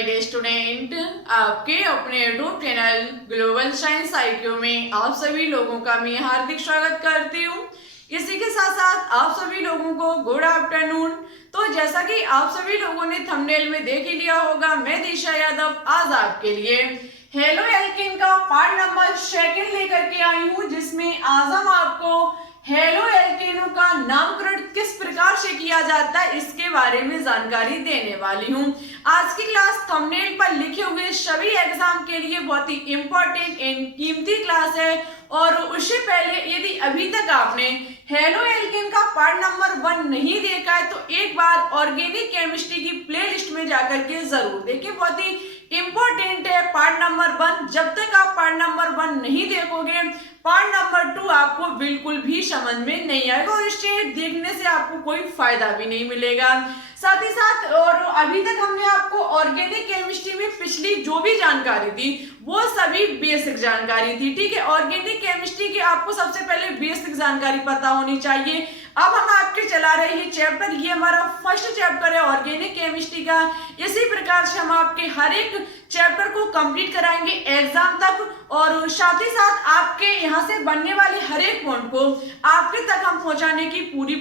My dear student, आपके अपने YouTube channel global science IQ में आप सभी लोगों का मैं हार्दिक स्वागत करती हूँ। इसी के साथ साथ आप सभी लोगों को गुड आफ्टरनून। तो जैसा कि आप सभी लोगों ने थंबनेल में देख ही लिया होगा, मैं दिशा यादव आज आपके लिए हेलो एल्केन का पार्ट नंबर 2 लेकर के आई हूँ, जिसमें आज हम आपको हेलो एल्केनों का नामकरण किस प्रकार से किया जाता है इसके बारे में जानकारी देने वाली हूँ। आज की क्लास थंबनेल पर लिखे हुए सभी एग्जाम के लिए बहुत ही इम्पोर्टेंट एंड कीमती क्लास है। और उससे पहले यदि अभी तक आपने हेलो एल्केन का पार्ट नंबर 1 नहीं देखा है तो एक बार ऑर्गेनिक केमिस्ट्री की प्लेलिस्ट में जाकर के जरूर देखिए, बहुत ही इम्पोर्टेंट है पार्ट नंबर 1। जब तक आप पार्ट नंबर 1 नहीं देखोगे, पार्ट नंबर 2 आपको बिल्कुल भी समझ में नहीं आएगा और इसे देखने से आपको कोई फायदा भी नहीं मिलेगा। साथ ही साथ और अभी तक हमने आपको ऑर्गेनिक केमिस्ट्री में पिछली जो भी जानकारी दी वो सभी बेसिक जानकारी थी, ठीक है। ऑर्गेनिक केमिस्ट्री की आपको सबसे पहले बेसिक जानकारी पता होनी चाहिए। अब हम आपके चला रहे हैं चैप्टर, ये हमारा फर्स्ट चैप्टर है ऑर्गेनिक केमिस्ट्री का। इसी प्रकार से हम आपके हर एक चैप्टर को कंप्लीट कराएंगे एग्जाम तक, और साथ ही साथ आपके यहाँ से बनने वाले हर एक पॉइंट को आपके तक हम पहुंचाने की पूरी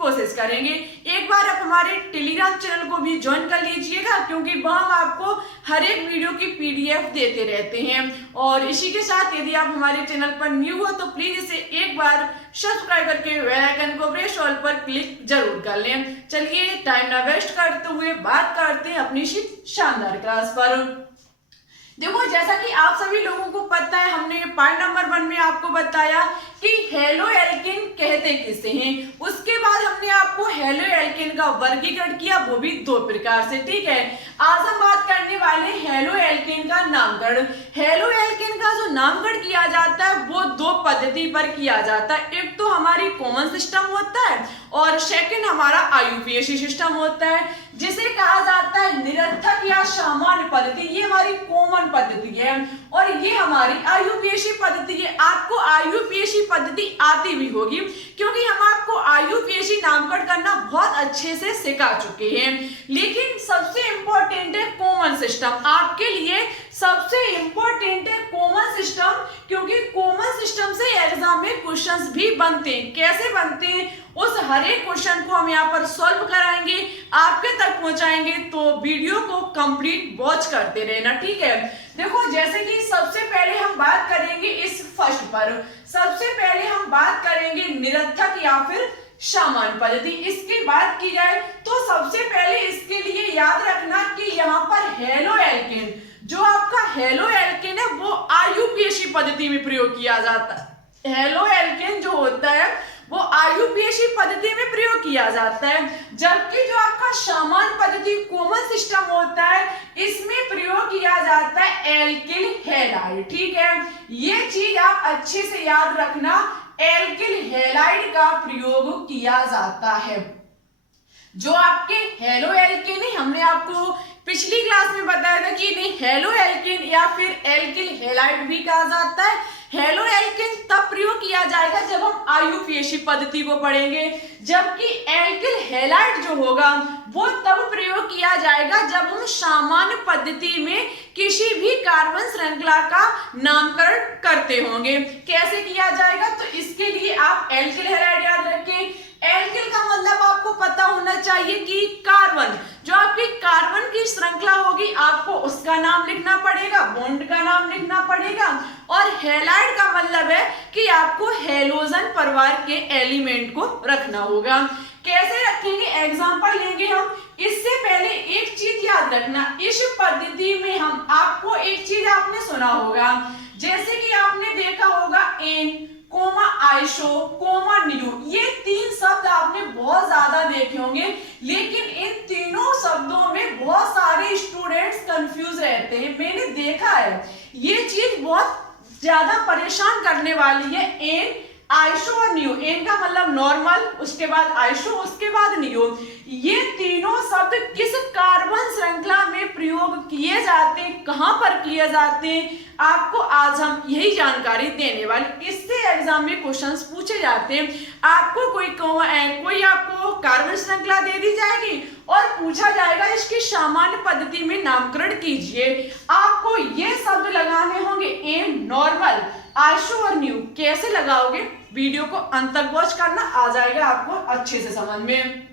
कोशिश करेंगे। एक बार आप हमारे टेलीग्राम चैनल को भी ज्वाइन कर लीजिएगा, क्योंकि वह हम आपको हर एक वीडियो की PDF देते रहते हैं। और इसी के साथ यदि आप हमारे चैनल पर न्यू हो तो प्लीज इसे एक बार सब्सक्राइब करके बेल आइकन को प्रेस ऑल पर क्लिक जरूर कर लें। चलिए टाइम ना वेस्ट करते हुए बात करते हैं अपनी शानदार क्लास पर। देखो, जैसा कि आप सभी लोगों को पता है, हमने पार्ट नंबर 1 में आपको बताया कि हेलो एल्केन कहते किसे हैं। उसके बाद हमने आपको हेलो एल्केन का वर्गीकरण किया, वो भी 2 प्रकार से, ठीक है। आज हम बात करने वाले हेलो एल्केन का नामकरण। हेलो एल्केन का जो नामकरण किया जाता है वो 2 पद्धति पर किया जाता है। एक तो हमारी कॉमन सिस्टम होता है और सेकंड हमारा IUPAC सिस्टम होता है, जिसे कहा जाता है निरर्थक या सामान्य पद्धति। ये हमारी कॉमन पद्धति है और ये हमारी IUPAC पद्धति है। आपको IUPAC पद्धति आती भी होगी, क्योंकि हम आपको IUPAC नामकरण करना बहुत अच्छे से सिखा चुके हैं। लेकिन सबसे इंपॉर्टेंट है कॉमन सिस्टम, आपके लिए सबसे इंपॉर्टेंट है कॉमन सिस्टम, क्योंकि कॉमन सिस्टम से एग्जाम में क्वेश्चंस भी बनते हैं। कैसे बनते हैं उस हर एक क्वेश्चन को हम यहाँ पर सॉल्व कराएंगे, आपके तक पहुंचाएंगे, तो वीडियो को कंप्लीट वॉच करते रहना, ठीक है। देखो, जैसे कि सबसे पहले हम बात करेंगे इस फर्स्ट पर। सबसे पहले हम बात करेंगे निरर्थक या फिर सामान्य पद्धति। इसकी बात की जाए तो सबसे पहले इसके लिए याद रखना कि यहाँ पर हेलो एल्केन, जो आपका हेलो एल्केन है वो IUPAC पद्धति में प्रयोग किया जाता है। हेलो एल्केन जो होता है वो IUPAC पद्धति में प्रयोग किया जाता है, जबकि जो आपका सामान्य पद्धति कॉमन सिस्टम होता है इसमें प्रयोग किया जाता है एल्किल हैलाइड, ठीक है। ये चीज आप अच्छे से याद रखना, एल्किल हैलाइड का प्रयोग किया जाता है। जो आपके हेलो एल्केन है, हमने आपको पिछली क्लास में बताया था कि नहीं हेलो एल्केन या फिर एल्किल हैलाइड भी कहा जाता है। हेलो एल्केन तब प्रयोग किया जाएगा जब हम IUPAC पद्धति को पढ़ेंगे, जबकि एल्किल हैलाइड जो होगा वो तब प्रयोग किया जाएगा जब हम सामान्य पद्धति में किसी भी कार्बन श्रृंखला का नामकरण करते होंगे। कैसे किया जाएगा, तो इसके लिए आप एल्किल हैलाइड याद रखें। एल्किल का मतलब आपको पता होना चाहिए कि कार्बन, जो आपकी कार्बन की श्रृंखला होगी आपको उसका नाम लिखना पड़ेगा, बॉन्ड का नाम लिखना पड़ेगा। और हैलाइड का मतलब है कि आपको हैलोजन परिवार के एलिमेंट को रखना होगा। कैसे रखेंगे, एग्जांपल लेंगे हम। इससे पहले एक चीज याद रखना, इस पद्धति में हम आपको एक चीज आपने सुना होगा, जैसे कि आपने देखा होगा an comma iso comma neo, ये 3 शब्द आपने बहुत ज्यादा देखे होंगे। लेकिन इन तीनों शब्दों में बहुत सारे स्टूडेंट्स कंफ्यूज रहते हैं, मैंने देखा है। ये चीज बहुत ज्यादा परेशान करने वाली है। एन, आइसो और नियो। एन का मतलब नॉर्मल, उसके बाद आइसो, उसके बाद नियो। ये तीनों शब्द किस कार्बन श्रृंखला में प्रयोग किए जाते हैं, कहां पर किए जाते हैं, आपको आज हम यही जानकारी देने वाले। इससे एग्जाम में क्वेश्चंस पूछे जाते हैं। आपको कोई आपको कार्बन श्रृंखला दे दी जाएगी और पूछा जाएगा इसकी सामान्य पद्धति में नामकरण कीजिए। आपको ये शब्द लगाने होंगे एम, नॉर्मल, आइसो और न्यू। कैसे लगाओगे, वीडियो को अंत तक वॉच करना, आ जाएगा आपको अच्छे से समझ में।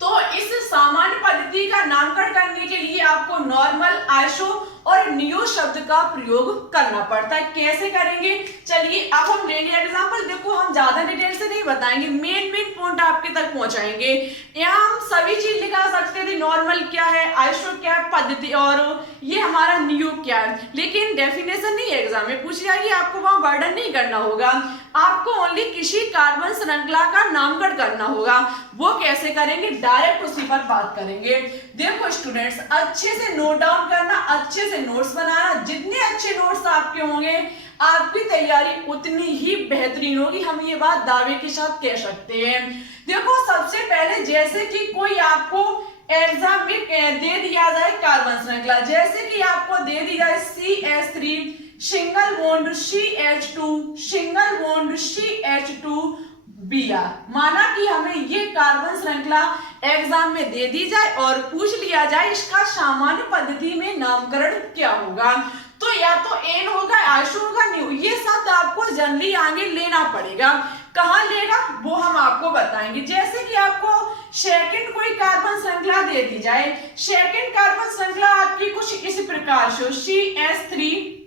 तो इस सामान्य पद्धति का नामकरण करने के लिए आपको नॉर्मल, आइसो और नियो शब्द का प्रयोग करना पड़ता है। कैसे करेंगे, चलिए अब हम लेंगे एग्जांपल। देखो हम ज्यादा डिटेल से नहीं बताएंगे, मेन पॉइंट आपके तक पहुंचाएंगे। यहाँ हम सभी चीज लिखा सकते थे, नॉर्मल क्या है, आइसो क्या है पद्धति, और ये हमारा नियो क्या है, लेकिन डेफिनेशन नहीं एग्जाम में पूछ जाएगी, आपको वहां वर्णन नहीं करना होगा, आपको ओनली किसी कार्बन श्रृंखला का नामकरण करना होगा। वो कैसे करेंगे, डायरेक्ट उसी पर बात करेंगे। देखो स्टूडेंट्स, अच्छे से नोट डाउन करना, अच्छे से नोट्स बनाना। जितने अच्छे नोट्स आपके होंगे आपकी तैयारी उतनी ही बेहतरीन होगी, हम ये बात दावे के साथ कह सकते हैं। देखो सबसे पहले जैसे कि कोई आपको एग्जाम में दे दिया जाए कार्बन श्रृंखला, जैसे कि आपको दे दी जाए CH3 single bond CH2 single bond CH2 Br। माना कि हमें ये कार्बन श्रृंखला एग्जाम में दे दी जाए और पूछ लिया जाए इसका सामान्य पद्धति में नामकरण क्या होगा, तो या तो एन होगा, आइसो होगा, न्यू। ये शब्द आपको जनरली आगे लेना पड़ेगा। कहाँ लेगा वो हम आपको बताएंगे। जैसे कि आपको सेकंड कोई कार्बन श्रृंखला दे दी जाए, सेकंड कार्बन श्रृंखला आपकी कुछ इस प्रकार से CH3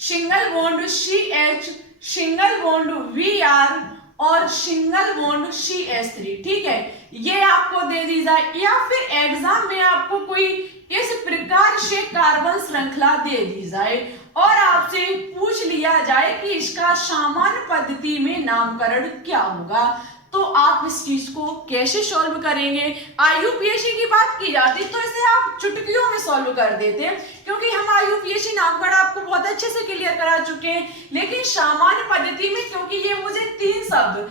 single bond CH single bond Br और सिंगल बॉन्ड CH3, ठीक है, ये आपको दे दी जाए। या फिर एग्जाम में आपको कोई इस प्रकार से कार्बन श्रृंखला दे दी जाए और आपसे पूछ लिया जाए कि इसका सामान्य पद्धति में नामकरण क्या होगा, तो आप इस चीज को कैसे सॉल्व करेंगे। IUPAC की बात की जाती तो इसे आप चुटकियों में सॉल्व कर देते, क्योंकि हम IUPAC नामकरण आपको बहुत अच्छे से क्लियर करा चुके हैं। लेकिन सामान्य पद्धति में क्योंकि ये मुझे तीन शब्द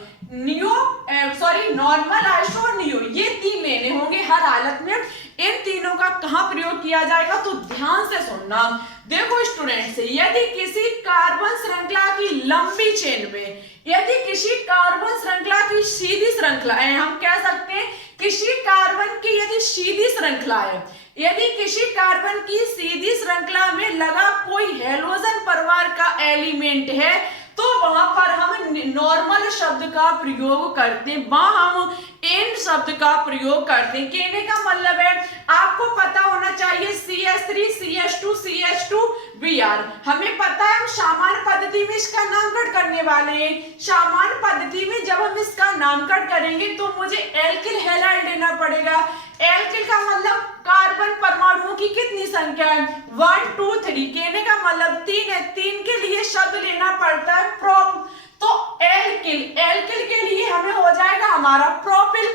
नॉर्मल, आइसो और नियो, ये तीन लेने होंगे हर हालत में। इन तीनों का कहाँ प्रयोग किया जाएगा तो ध्यान से सुनना। देखो स्टूडेंट्स, यदि किसी कार्बन श्रृंखला की लंबी चेन में, यदि किसी कार्बन श्रृंखला की सीधी श्रृंखला है, हम कह सकते हैं किसी कार्बन की यदि सीधी श्रृंखला है, यदि किसी कार्बन की सीधी श्रृंखला में लगा कोई हैलोजन परिवार का एलिमेंट है, तो वहां पर हम नॉर्मल शब्द का प्रयोग करते हैं, वहां हम एन शब्द का प्रयोग करते हैं। कहने का मतलब है आपको पता होना चाहिए CH3 CH2 CH2 Br। हमें पता है हम सामान्य पद्धति में इसका नामकरण करने वाले हैं। सामान्य पद्धति में जब हम इसका नामकरण करेंगे तो मुझे एल्किल हैलाइड लेना पड़ेगा। एल्किल का मतलब कार्बन परमाणुओं की कितनी संख्या है, 1 2 3। कहने का मतलब 3 है, 3 के लिए शब्द लेना पड़ता है प्रोप, तो एल्किल, एल्किल के लिए हमें हो जाएगा हमारा प्रोपिल।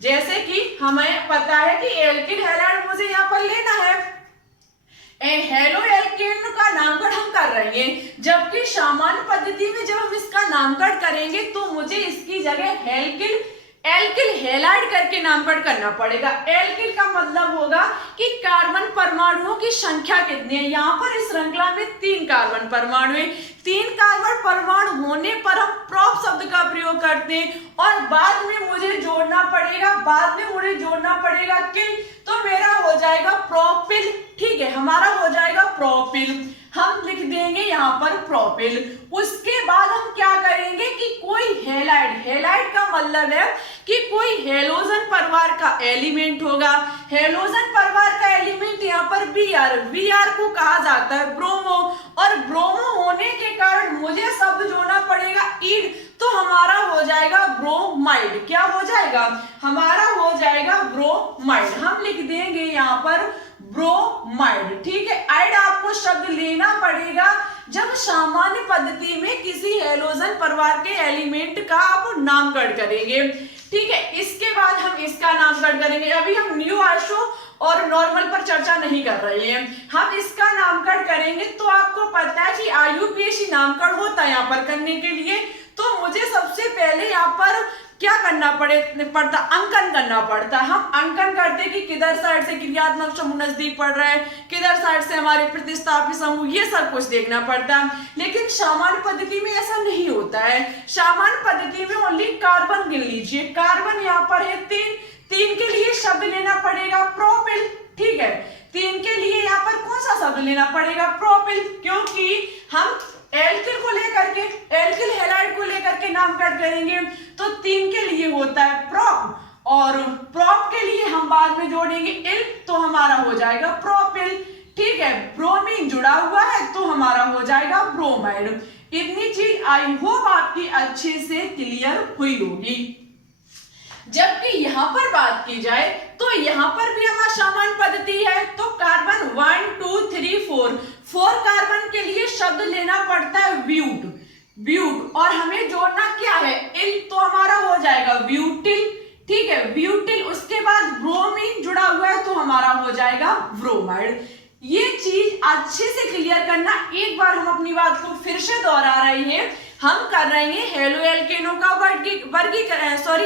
जैसे कि हमें पता है कि एल्किल हैलाइड मुझे यहाँ पर लेना है, हेलो एल्केन का नामकरण हम कर रहे हैं, जबकि सामान्य पद्धति में जब हम इसका नामकरण करेंगे तो मुझे इसकी जगह एल्किल हैलाइड करके नामकरण करना पड़ेगा। एल्किल का मतलब होगा कि कार्बन परमाणुओं की संख्या कितनी है। यहाँ पर इस श्रृंखला में 3 कार्बन परमाणु है, 3 कार्बन परमाणु होने पर हम प्रोप शब्द का प्रयोग करते हैं और बाद में मुझे जोड़ना पड़ेगा कि, तो मेरा हो जाएगा प्रोपिल, ठीक है, हमारा हो जाएगा प्रोपिल। हम लिख देंगे यहाँ पर प्रोपिल। उसके बाद हम क्या करेंगे कि कोई हैलाइड का मतलब है कि कोई हैलोजन परिवार का एलिमेंट होगा। हैलोजन परिवार का एलिमेंट यहाँ पर Br को कहा जाता है ब्रोमो, और ब्रोमो होने के कारण मुझे शब्द जोड़ना पड़ेगा ईड, तो हमारा हो जाएगा ब्रोमाइड। क्या हो जाएगा, हमारा हो जाएगा ब्रोमाइड। हम लिख देंगे यहाँ पर ब्रोमाइड, ठीक है। आइड आपको शब्द लेना पड़ेगा जब सामान्य पद्धति में किसी हैलोजन परिवार के एलिमेंट का आप नामकरण करेंगे, ठीक है। इसके बाद हम इसका नामकरण करेंगे। अभी हम न्यू, आइसो और नॉर्मल पर चर्चा नहीं कर रहे हैं, हम इसका नामकरण करेंगे। तो आपको पता है कि IUPAC नामकरण होता है यहाँ पर करने के लिए, तो मुझे सबसे पहले यहाँ पर क्या करना पड़ता, अंकन करना पड़ता। हम अंकन करते कि किधर साइड से क्रियात्मक समूह नजदीक पड़ रहा है, किधर साइड से हमारे प्रतिस्थापी समूह, ये सब कुछ देखना पड़ता है। लेकिन सामान्य पद्धति में ऐसा नहीं होता है। सामान्य पद्धति में ओनली कार्बन गिन लीजिए, कार्बन यहाँ पर है 3 3 के लिए शब्द लेना पड़ेगा प्रोपिल, ठीक है। 3 के लिए यहाँ पर कौन सा शब्द लेना पड़ेगा? प्रोपिल, क्योंकि हम एल्किल को लेकर के, एल्किल हैलाइड को लेकर के नामकरण करेंगे तो 3 के लिए होता है प्रोप, और प्रोप के लिए हम बाद में जोड़ेंगे इल, तो हमारा हो जाएगा प्रोपिल, ठीक है। ब्रोमीन जुड़ा हुआ है तो हमारा हो जाएगा ब्रोमाइड। इतनी चीज आई होप आपकी अच्छे से क्लियर हुई होगी। जबकि यहाँ पर बात की जाए तो यहाँ पर भी हमारा सामान्य पद्धति है, तो कार्बन 1 2 3 4 कार्बन के लिए शब्द लेना पड़ता है ब्यूट, ब्यूट, और हमें जोड़ना क्या है? इल, तो हमारा हो जाएगा ब्यूटिल, ठीक है, ब्यूटिल। उसके बाद ब्रोमीन जुड़ा हुआ है तो हमारा हो जाएगा ब्रोमाइड। ये चीज अच्छे से क्लियर करना। एक बार हम अपनी बात को फिर से दोहरा रहे हैं। हम कर रहे हैं हेलो एल्केनो का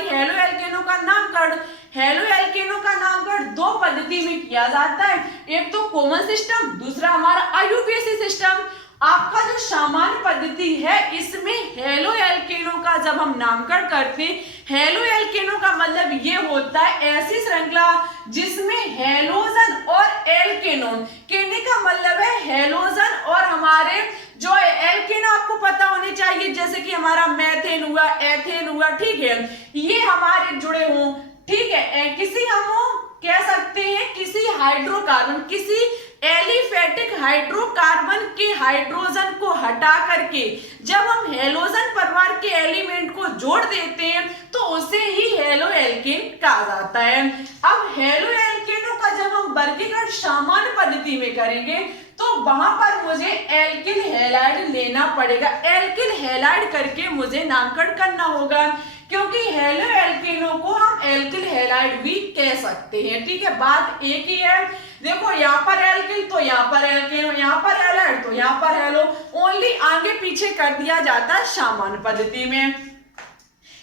हेलो एल्केनो का नामकरण। हेलो एल्केनो का नामकरण 2 पद्धति में किया जाता है, एक तो कॉमन सिस्टम, दूसरा हमारा आईयूपीएसी सिस्टम। आपका जो सामान्य पद्धति है इसमें हेलो एल्केनो का जब हम नामकरण करते हैं, हेलो एल्केनो का मतलब ये होता है ऐसी श्रृंखला जिसमें हेलोजन और एल्केनोन, कहने का मतलब है हेलोजन और हमारे जो एल्केनो आपको पता होने चाहिए, जैसे कि हमारा मेथेन हुआ, एथेन हुआ, ठीक है, ये हमारे जुड़े हों, ठीक है। किसी हम कह सकते हैं किसी हाइड्रोकार्बन, किसी एलिफेटिक हाइड्रोकार्बन के हाइड्रोजन को हटा करके जब हम हेलोजन परिवार के एलिमेंट को जोड़ देते हैं तो उसे ही हेलो एल्केन कहा जाता है। अब हेलो एल्केनों का जब हम वर्गीकरण सामान्य पद्धति में करेंगे तो वहां पर मुझे एल्किल हैलाइड लेना पड़ेगा। एल्किल हैलाइड करके मुझे नामकरण करना होगा, क्योंकि हेलो एल्केनो को हम एल्किल हैलाइड भी कह सकते हैं, ठीक है। बात एक ही है, देखो यहाँ पर एल्किल तो यहाँ पर एल्केनो, यहाँ पर हैलाइड तो यहाँ पर हेलो, ओनली आगे पीछे कर दिया जाता है सामान्य पद्धति में।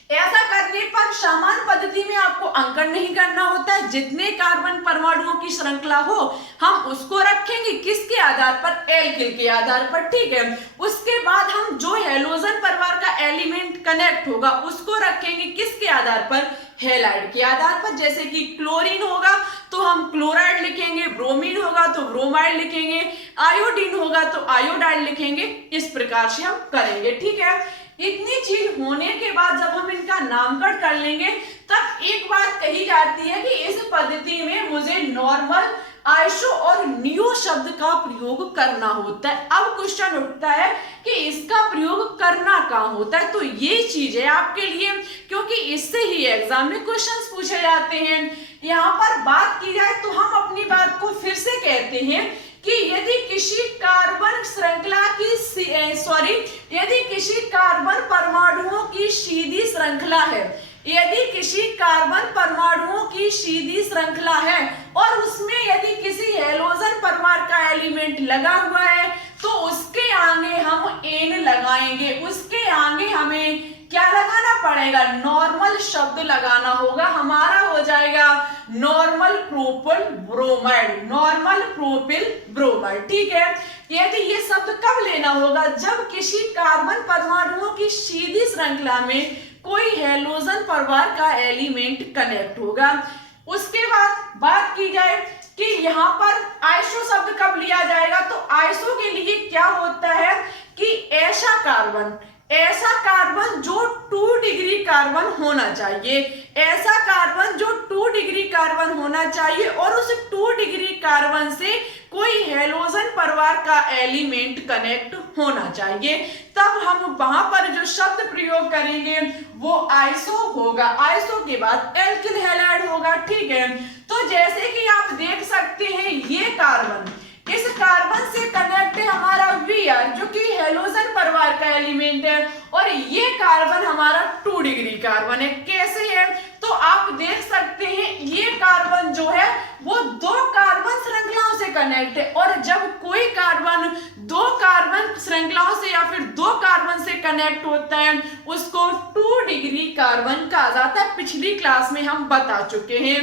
ऐसा करने पर सामान्य पद्धति में आपको अंकन नहीं करना होता है। जितने कार्बन परमाणुओं की श्रृंखला हो हम उसको रखेंगे किसके आधार पर? एल्किल के आधार पर, ठीक है। उसके बाद हम जो हेलोजन परिवार का एलिमेंट कनेक्ट होगा उसको रखेंगे किसके आधार पर? हैलाइड के आधार पर। जैसे कि क्लोरीन होगा तो हम क्लोराइड लिखेंगे, ब्रोमीन होगा तो ब्रोमाइड लिखेंगे, आयोडीन होगा तो आयोडाइड लिखेंगे। इस प्रकार से हम करेंगे, ठीक है। इतनी चीज होने के बाद जब हम इनका नामकरण कर लेंगे तब एक बात कही जाती है कि इस पद्धति में मुझे नॉर्मल, आइसो और नियो शब्द का प्रयोग करना होता है। अब क्वेश्चन उठता है कि इसका प्रयोग करना कहाँ होता है, तो ये चीज है आपके लिए, क्योंकि इससे ही एग्जाम में क्वेश्चंस पूछे जाते हैं। यहाँ पर बात की जाए तो हम अपनी बात को फिर से कहते हैं कि यदि किसी कार्बन श्रृंखला की यदि किसी कार्बन परमाणुओं की सीधी श्रृंखला है, यदि किसी कार्बन परमाणुओं की सीधी श्रृंखला है और उसमें यदि किसी हेलोजन परिवार का एलिमेंट लगा हुआ है तो उसके आगे हम एन लगाएंगे, उसके आगे हमें क्या लगाना पड़ेगा? नॉर्मल शब्द लगाना होगा। हमारा हो जाएगा normal propyl bromide, normal propyl bromide, ठीक है। यदि ये शब्द कब लेना होगा? जब किसी कार्बन परमाणुओं की सीधी श्रृंखला में कोई हेलोजन परिवार का एलिमेंट कनेक्ट होगा। उसके बाद बात की जाए कि यहाँ पर आइसो शब्द कब लिया जाएगा, तो आइसो के लिए क्या होता है कि ऐसा कार्बन जो 2 डिग्री कार्बन होना चाहिए, ऐसा कार्बन जो 2 डिग्री कार्बन होना चाहिए और उस 2 डिग्री कार्बन से कोई हेलोजन परिवार का एलिमेंट कनेक्ट होना चाहिए। तब हम वहां पर जो शब्द प्रयोग करेंगे वो आइसो होगा। आइसो के बाद एल्किल हैलाइड होगा, ठीक है। तो जैसे कि आप देख सकते हैं ये कार्बन, इस कार्बन से कनेक्ट है हमारा Br जो कि हेलोजन परिवार का एलिमेंट है, और ये कार्बन हमारा 2 डिग्री कार्बन है। कैसे है? तो आप देख सकते हैं ये कार्बन जो है वो 2 कार्बन श्रृंखलाओं से कनेक्ट है, और जब कोई कार्बन 2 कार्बन श्रृंखलाओं से या फिर 2 कार्बन से कनेक्ट होता है उसको 2 डिग्री कार्बन कहा जाता है। पिछली क्लास में हम बता चुके हैं।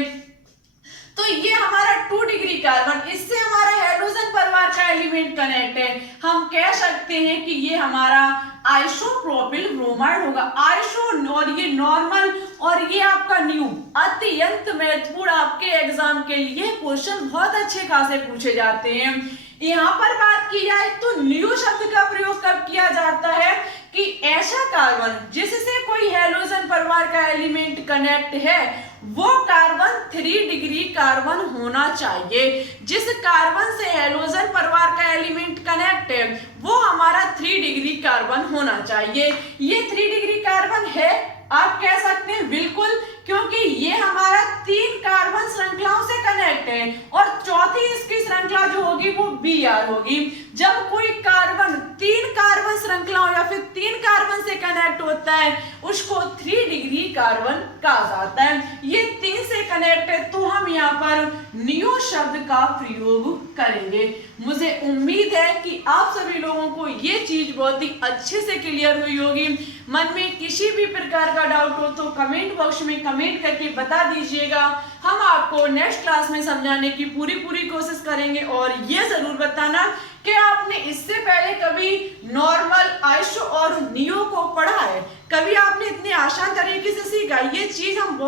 तो ये हमारा 2 डिग्री कार्बन, इससे हमारा हाइड्रोजन परिवार का एलिमेंट कनेक्ट है। हम कह सकते हैं कि ये हमारा आइसोप्रोपिल ब्रोमाइड होगा। आइसो और ये नॉर्मल और ये आपका न्यू। अत्यंत महत्वपूर्ण आपके एग्जाम के लिए क्वेश्चन बहुत अच्छे खासे पूछे जाते हैं। यहाँ पर बात की जाए तो न्यू शब्द का प्रयोग कब किया जाता है कि ऐसा कार्बन जिससे कोई हैलोजन परिवार का एलिमेंट कनेक्ट है वो कार्बन 3 डिग्री कार्बन होना चाहिए। जिस कार्बन से हैलोजन परिवार का एलिमेंट कनेक्ट है वो हमारा 3 डिग्री कार्बन होना चाहिए। ये 3 डिग्री कार्बन है, आप कह सकते हैं बिल्कुल, क्योंकि ये हमारा 3 कार्बन श्रृंखलाओं से कनेक्ट है और चौथी इसकी श्रृंखला जो होगी वो Br होगी। जब कोई कार्बन 3 कार्बन श्रृंखलाओं या फिर 3 कार्बन से कनेक्ट होता है उसको 3 डिग्री कार्बन कहा जाता है। ये 3 से कनेक्ट है तो हम यहाँ पर नियो शब्द का प्रयोग करेंगे। मुझे उम्मीद है कि आप सभी लोगों को ये चीज बहुत ही अच्छे से क्लियर हुई होगी। मन में किसी भी प्रकार का डाउट हो तो कमेंट बॉक्स में कमेंट करके बता दीजिएगा। हम आपको नेक्स्ट क्लास में समझाने की पूरी कोशिश करेंगे। और ये जरूर बताना कि आपने इससे पहले कभी नॉर्मल, आइसो और नियो को पढ़ा है, कभी आपने इतने आसान तरीके से सीखा। ये चीज हम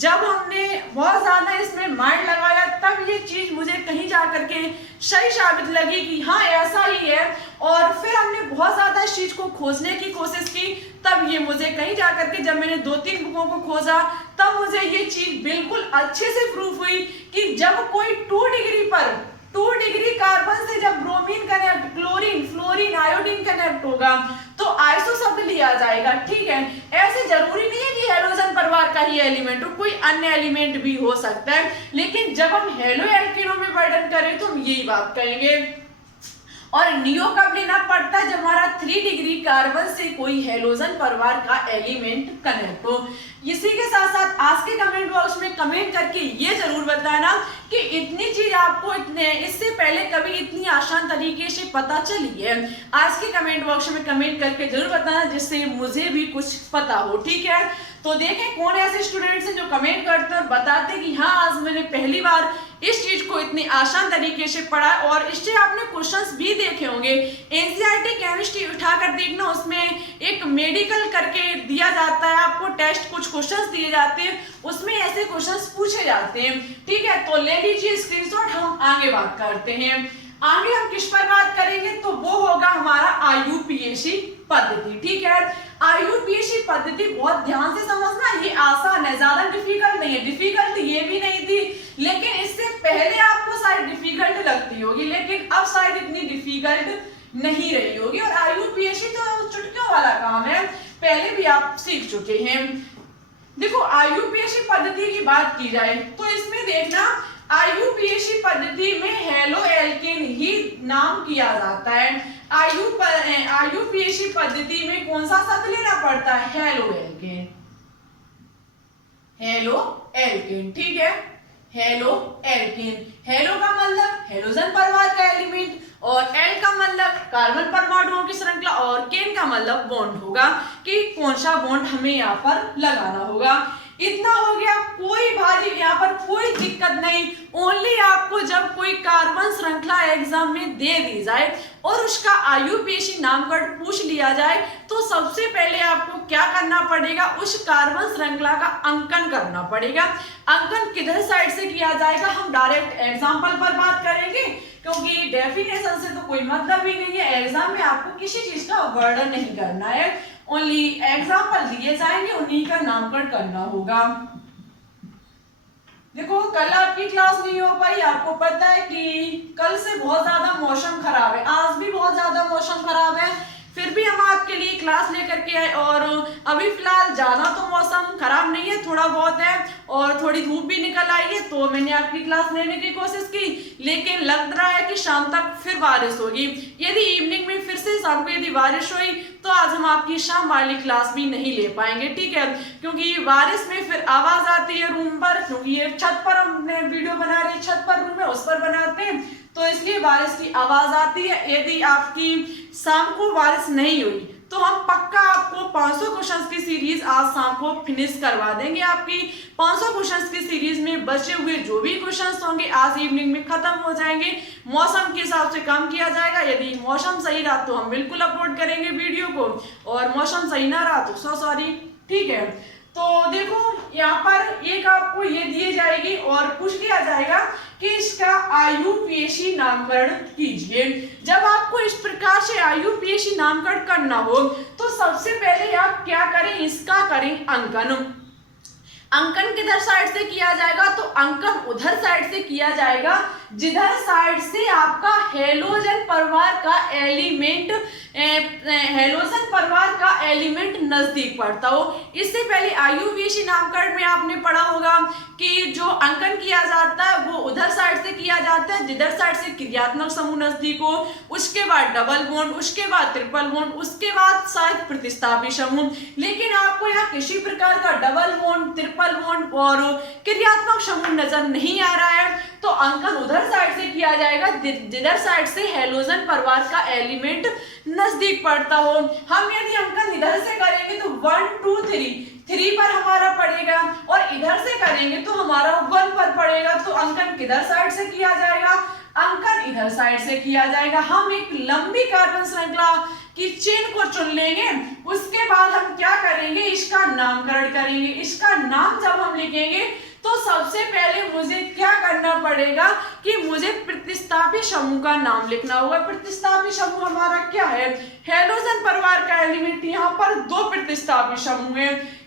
जब हमने बहुत ज्यादा इसमें माइंड लगाया तब ये चीज मुझे कहीं जा करके सही साबित लगी कि हाँ ऐसा ही है। और फिर हमने बहुत ज्यादा इस चीज को खोजने की कोशिश की, तब ये मुझे कहीं जा करके जब मैंने 2-3 बुकों को खोजा तब मुझे ये चीज बिल्कुल अच्छे से प्रूफ हुई कि जब कोई 2 डिग्री कार्बन से जब bromine connect, chlorine, fluorine, iodine connect होगा तो आइसो शब्द लिया जाएगा। ठीक है, ऐसे जरूरी नहीं है कि हैलोजन परिवार का ही एलिमेंट हो, कोई अन्य एलिमेंट भी हो सकता है। लेकिन जब हम हेलो एल्केनों में वर्णन करें तो हम यही बात कहेंगे। और नियो कब लेना पड़ता है? जब हमारा 3 डिग्री कार्बन से कोई हैलोजन परिवार का एलिमेंट कनेक्ट हो। इसी के साथ साथ आज के कमेंट बॉक्स में कमेंट करके ये जरूर बताना कि इतनी चीज आपको इससे पहले कभी इतनी आसान तरीके से पता चली है। आज के कमेंट बॉक्स में कमेंट करके जरूर बताना जिससे मुझे भी कुछ पता हो। ठीक है, तो देखें कौन ऐसे स्टूडेंट्स हैं जो कमेंट करते हैं और बताते हैं कि हाँ आज मैंने पहली बार इस चीज को इतनी आसान तरीके से पढ़ा। और इससे आपने क्वेश्चंस भी देखे होंगे। एनसीईआरटी केमिस्ट्री उठाकर देखना, उसमें एक मेडिकल करके दिया जाता है आपको टेस्ट, कुछ क्वेश्चंस दिए जाते हैं, उसमें ऐसे क्वेश्चंस पूछे जाते हैं। ठीक है, तो ले लीजिए स्क्रीनशॉट। हम आगे बात करते हैं। आगे हम किस पर बात करेंगे तो वो होगा हमारा आईयूपीएसी पद्धति। ठीक है, आईयूपीएसी पद्धति बहुत ध्यान से समझना, ये आसान है, ज्यादा डिफिकल्ट नहीं है। डिफिकल्ट ये भी नहीं थी, लेकिन इससे पहले आपको शायद डिफिकल्ट लगती होगी, लेकिन अब शायद इतनी डिफिकल्ट नहीं रही होगी। और आईयूपीएसी तो चुटकियों वाला काम है, पहले भी आप सीख चुके हैं। देखो आईयूपीएसी पद्धति की बात की जाए तो इसमें देखना आईयूपीएसी पद्धति में हेलो एल्केन ही नाम किया जाता है। आईयूपीएसी पद्धति में कौन सा शब्द लेना पड़ता है? Halo alkane. हेलो एल्केन, ठीक है, हेलो एल्केन। हेलो का मतलब हैलोजन परिवार का एलिमेंट और एल का मतलब कार्बन परमाणुओं की श्रृंखला और केन का मतलब बॉन्ड होगा कि कौन सा बॉन्ड हमें यहाँ पर लगाना होगा। इतना हो गया, कोई भारी यहाँ पर कोई दिक्कत नहीं। ओनली आपको जब कोई कार्बन श्रृंखला एग्जाम में दे दी जाए और उसका आईयूपीएसी नामकरण पूछ लिया जाए तो सबसे पहले आपको क्या करना पड़ेगा? उस कार्बन श्रृंखला का अंकन करना पड़ेगा। अंकन किधर साइड से किया जाएगा हम डायरेक्ट एग्जाम्पल पर बात करेंगे, क्योंकि डेफिनेशन से तो कोई मतलब ही नहीं है। एग्जाम में आपको किसी चीज का वर्णन नहीं करना है, ओनली एग्जाम्पल दिए जाएंगे, उन्हीं का नामकरण करना होगा। देखो कल आपकी क्लास नहीं हो पाई, आपको पता है कि कल से बहुत ज्यादा मौसम खराब है, आज भी बहुत ज्यादा मौसम खराब है, फिर भी हम आपके लिए क्लास लेकर के आए। और अभी फिलहाल ज्यादा तो मौसम खराब नहीं है, थोड़ा बहुत है और थोड़ी धूप भी निकल आई है, तो मैंने आपकी क्लास लेने की कोशिश की, लेकिन लग रहा है कि शाम तक फिर बारिश होगी। यदि इवनिंग में फिर से शाम को यदि बारिश हुई तो आज हम आपकी शाम वाली क्लास भी नहीं ले पाएंगे। ठीक है, क्योंकि बारिश में फिर आवाज आती है रूम पर, क्योंकि ये छत पर हमने वीडियो बना रहे, छत पर रूम है उस पर बनाते हैं, तो इसलिए बारिश की आवाज आती है। यदि आपकी शाम को बारिश नहीं हुई तो हम पक्का आपको 500 क्वेश्चंस की सीरीज आज शाम को फिनिश करवा देंगे। आपकी 500 क्वेश्चंस की सीरीज में बचे हुए जो भी क्वेश्चंस होंगे आज इवनिंग में खत्म हो जाएंगे। मौसम के हिसाब से काम किया जाएगा। यदि मौसम सही रहा तो हम बिल्कुल अपलोड करेंगे वीडियो को, और मौसम सही ना रहा तो सॉरी, ठीक है। तो देखो यहाँ पर एक आपको ये दिए जाएगी और पूछ लिया जाएगा कि इसका आयुपीएसी नामकरण कीजिए। जब आपको इस प्रकार से आयुपीएसी नामकरण करना हो तो सबसे पहले आप क्या करें, इसका करें अंकन। अंकन किधर साइड से किया जाएगा, तो अंकन उधर साइड से किया जाएगा जिधर साइड से आपका हेलोजन परिवार का एलिमेंट नजदीक पड़ता हो। इससे पहले आयुपीएसी नामकरण में आपने पढ़ा होगा कि जो अंकन किया जाता है वो उधर साइड से किया जाता है जिधर साइड से क्रियात्मक समूह नजदीक हो, उसके बाद डबल बॉन्ड, उसके बाद ट्रिपल बॉन्ड, उसके बाद शायद प्रतिस्थापी समूह। लेकिन आपको यहाँ किसी प्रकार का डबल बॉन्ड, ट्रिपल बॉन्ड और क्रियात्मक समूह नजर नहीं आ रहा है, तो अंकन उधर साइड से किया जाएगा जिधर साइड से हेलोजन परिवार का एलिमेंट नजदीक पड़ता हो। हम यदि अंकन इधर से करेंगे तो 1 2 3 पर हमारा पड़ेगा, और इधर से करेंगे तो हमारा 1 पर पड़ेगा। तो अंकन किधर साइड से किया जाएगा, अंकन इधर साइड से किया जाएगा। हम एक लंबी कार्बन श्रृंखला की चेन को चुन लेंगे। उसके बाद हम क्या करेंगे, इसका नामकरण करेंगे। इसका नाम जब हम लिखेंगे तो सबसे पहले मुझे क्या करना पड़ेगा कि मुझे प्रतिस्थापी समूह का नाम लिखना होगा। प्रतिस्थापी समूह हमारा क्या है, हेलोजन परिवार का एलिमेंट। यहाँ पर 2 प्रतिस्थापी समूह है,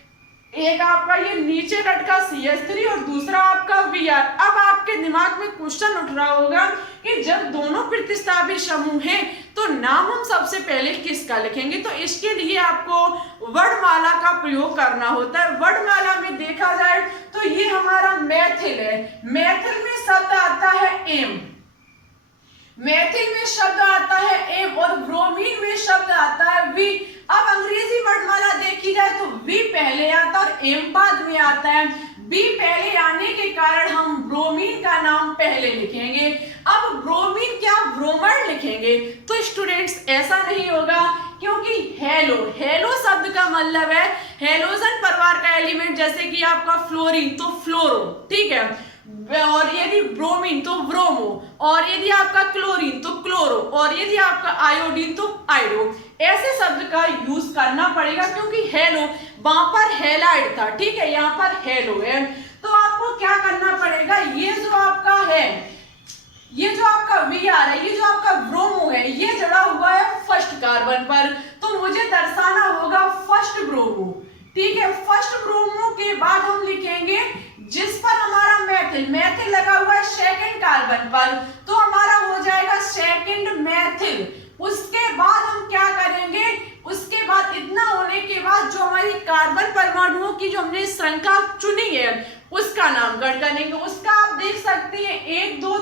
एक आपका ये नीचे लटका CH3 और दूसरा आपका Br। अब आपके दिमाग में क्वेश्चन उठ रहा होगा कि जब दोनों प्रतिस्थापी समूह हैं तो नाम हम सबसे पहले किसका लिखेंगे। तो इसके लिए आपको वर्णमाला का प्रयोग करना होता है। वर्णमाला में देखा जाए तो ये हमारा मैथिल है। मैथिल में शब्द आता है एम, मैथिल में शब्द आता है एम, और ब्रोमीन में शब्द आता है वी। अब अंग्रेजी वर्णमाला देखी जाए तो वी पहले आता है और एम बाद में आता है। बी पहले आने के कारण हम ब्रोमीन का नाम पहले लिखेंगे। अब ब्रोमीन क्या ब्रोमाइड लिखेंगे, तो स्टूडेंट्स ऐसा नहीं होगा, क्योंकि हेलो शब्द का मतलब है हेलोजन परिवार का एलिमेंट। जैसे कि आपका फ्लोरीन तो फ्लोरो, ठीक है, और यदि ब्रोमीन तो ब्रोमो, और यदि आपका क्लोरीन तो क्लोरो, और यदि आपका आयोडीन तो आयोडो। ऐसे शब्द का यूज करना पड़ेगा, क्योंकि हेलो वहां पर हेलाइड था, ठीक है, यहाँ पर हेलो है। तो आपको क्या करना पड़ेगा, ये जो आपका है, ये जो आपका Br है, ये जो आपका ब्रोमो है, ये जुड़ा हुआ है फर्स्ट कार्बन पर, तो मुझे दर्शाना होगा फर्स्ट ब्रोमो, ठीक है। फर्स्ट ब्रोमो के बाद हम लिखेंगे जिस पर हमारा मैथिल लगा हुआ है सेकंड कार्बन पर, तो हमारा हो जाएगा सेकंड मैथिल। उसके बाद हम क्या करेंगे, उसके बाद इतना होने के बाद जो हमारी कार्बन परमाणुओं की जो हमने श्रृंखला चुनी है उसका नामकरण करेंगे। उसका आप देख सकते हैं 1 2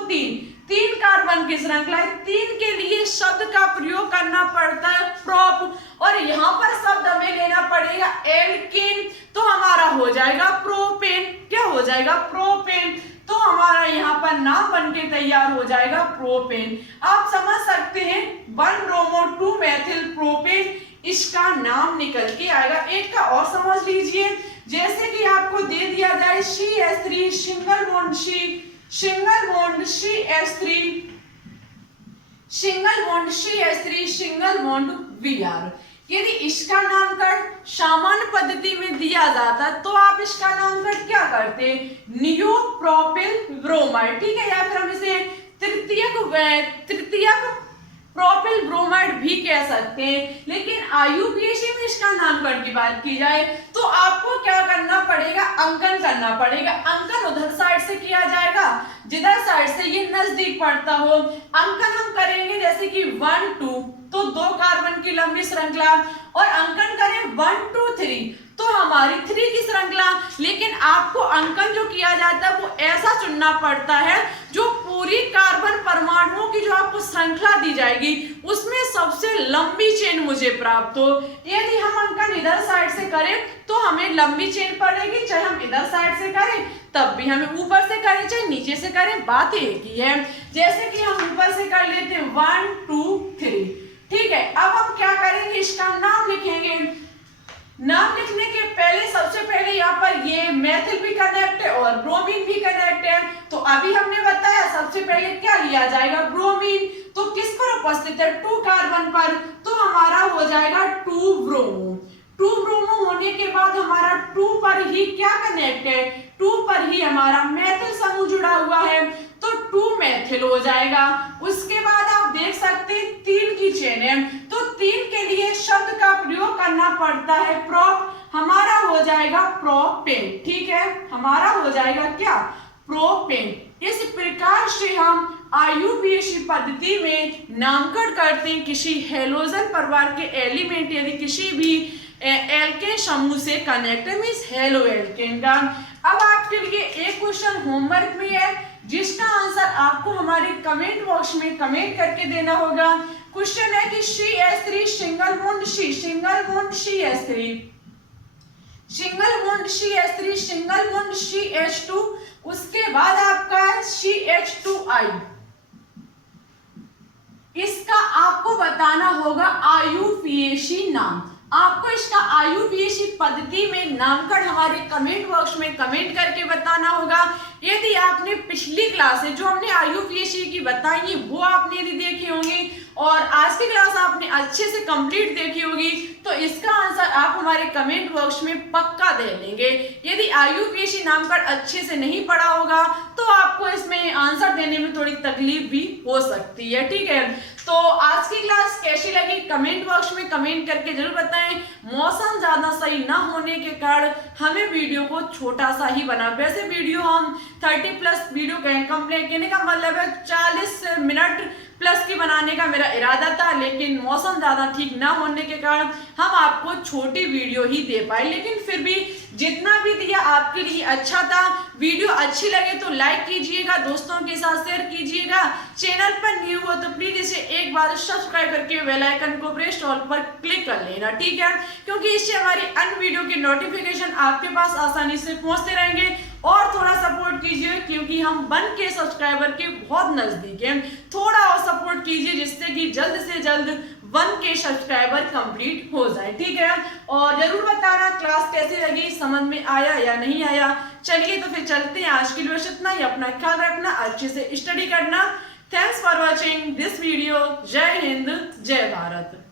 3 कार्बन की श्रृंखला है। 3 के लिए शब्द का प्रयोग करना पड़ता है प्रोप, और यहाँ पर शब्द हमें लेना पड़ेगा एल्कीन, तो हमारा हो जाएगा प्रोपेन। क्या हो जाएगा, प्रोपेन। तो हमारा यहाँ पर नाम बनके तैयार हो जाएगा प्रोपेन। आप समझ सकते हैं 1 ब्रोमो 2 मैथिल प्रोपेन, इसका नाम निकल के आएगा। एक का और समझ लीजिए, जैसे कि आपको दे दिया जाए CH3 single bond single bond Br। यदि इसका नामकरण सामान्य पद्धति में दिया जाता तो आप इसका नामकरण क्या करते, नियोप्रोपिल ब्रोमाइड, ठीक है, या फिर हम इसे तृतीयक प्रोपिल ब्रोमाइड भी कह सकते हैं। लेकिन आयुपीएसी में इसका नामकरण की बात की जाए तो आपको क्या करना पड़ेगा, अंकन करना पड़ेगा। अंकन उधर साइड से किया जाएगा जिधर साइड से ये नजदीक पड़ता हो। अंकन हम करेंगे जैसे कि 1 2, तो 2 कार्बन की लंबी श्रृंखला, और अंकन करें 1 2 3 तो हमारी 3 की श्रृंखला। लेकिन आपको अंकन जो किया जाता है वो ऐसा चुनना पड़ता है जो पूरी कार्बन परमाणुओं की जो आपको श्रृंखला दी जाएगी उसमें सबसे लंबी चेन मुझे प्राप्त हो। यदि हम अंकन इधर साइड से करें तो हमें लंबी चेन पड़ेगी, चाहे हम इधर साइड से करें तब भी हमें ऊपर से करें चाहे नीचे से करें, बात एक ही है। जैसे कि हम ऊपर से कर लेते हैं 1 2 3, ठीक है। अब हम क्या करेंगे, इसका नाम लिखेंगे। नाम लिखने के पहले सबसे पहले यहाँ पर ये मेथिल भी कनेक्ट है और ब्रोमीन भी कनेक्ट है। तो अभी हमने बताया सबसे पहले क्या लिया जाएगा, ब्रोमीन। तो किस पर उपस्थित है, 2 कार्बन पर, तो हमारा हो जाएगा 2 ब्रोमो। 2 ब्रोमो होने के बाद हमारा 2 पर ही क्या कनेक्ट है, 2 पर ही हमारा मेथिल समूह जुड़ा हुआ है, तो 2 मेथिल हो जाएगा। उसके बाद आप देख सकते हैं 3 की चेन है, तो 3 के लिए शब्द का प्रयोग करना पड़ता है प्रोप, हमारा हो जाएगा प्रोपेन, ठीक है, हमारा हो जाएगा क्या, प्रोपेन। इस प्रकार से हम IUPAC पद्धति में नामकरण करते हैं किसी हेलोजन परिवार के एलिमेंट यदि किसी भी एल्केन समूह से कनेक्ट है, मींस हेलो एल्केन का। अब आपके लिए एक क्वेश्चन होमवर्क में है जिसका आंसर आपको हमारे कमेंट बॉक्स में कमेंट करके देना होगा। क्वेश्चन है कि CH3 single bond C, single bond CH3, single bond CH3, single bond CH2, उसके बाद आपका है CH2I। इसका आपको बताना होगा IUPAC नाम। आपको इसका IUPAC पद्धति में नामकरण हमारे कमेंट बॉक्स में कमेंट करके बताना होगा। यदि आपने पिछली क्लासें जो हमने IUPAC की बताई वो आपने यदि देखी होंगी और आज की क्लास आपने अच्छे से कंप्लीट देखी होगी तो इसका आंसर आप हमारे कमेंट बॉक्स में पक्का दे लेंगे। यदि IUPAC नामकरण अच्छे से नहीं पढ़ा होगा तो आपको इसमें आंसर देने में थोड़ी तकलीफ भी हो सकती है, ठीक है। तो आज की क्लास कैसी लगी कमेंट बॉक्स में कमेंट करके जरूर बताएं। मौसम ज्यादा सही ना होने के कारण हमें वीडियो को छोटा सा ही बना, वैसे वीडियो हम 30+ वीडियो कंप्लीट करने का मतलब है 40 मिनट प्लस की बनाने का मेरा इरादा था, लेकिन मौसम ज्यादा ठीक ना होने के कारण हम आपको छोटी वीडियो ही दे पाए, लेकिन फिर भी जितना भी दिया आपके लिए अच्छा था। वीडियो अच्छी लगे तो लाइक कीजिएगा, दोस्तों के साथ शेयर कीजिएगा। चैनल पर न्यू हो तो प्लीज इसे एक बार सब्सक्राइब करके बेल आइकन को प्रेस ऑल पर क्लिक कर लेना, ठीक है, क्योंकि इससे हमारी अन्य वीडियो के नोटिफिकेशन आपके पास आसानी से पहुंचते रहेंगे। और थोड़ा सपोर्ट कीजिए क्योंकि हम 1K सब्सक्राइबर के बहुत नजदीक हैं, थोड़ा और सपोर्ट कीजिए जिससे कि जल्द से जल्द 1K सब्सक्राइबर कंप्लीट हो जाए, ठीक है। और जरूर बताना क्लास कैसी लगी, समझ में आया या नहीं आया। चलिए तो फिर चलते हैं, आज के लिए बस इतना ही। अपना ख्याल रखना, अच्छे से स्टडी करना। Thanks for watching this video. जय हिंद, जय भारत।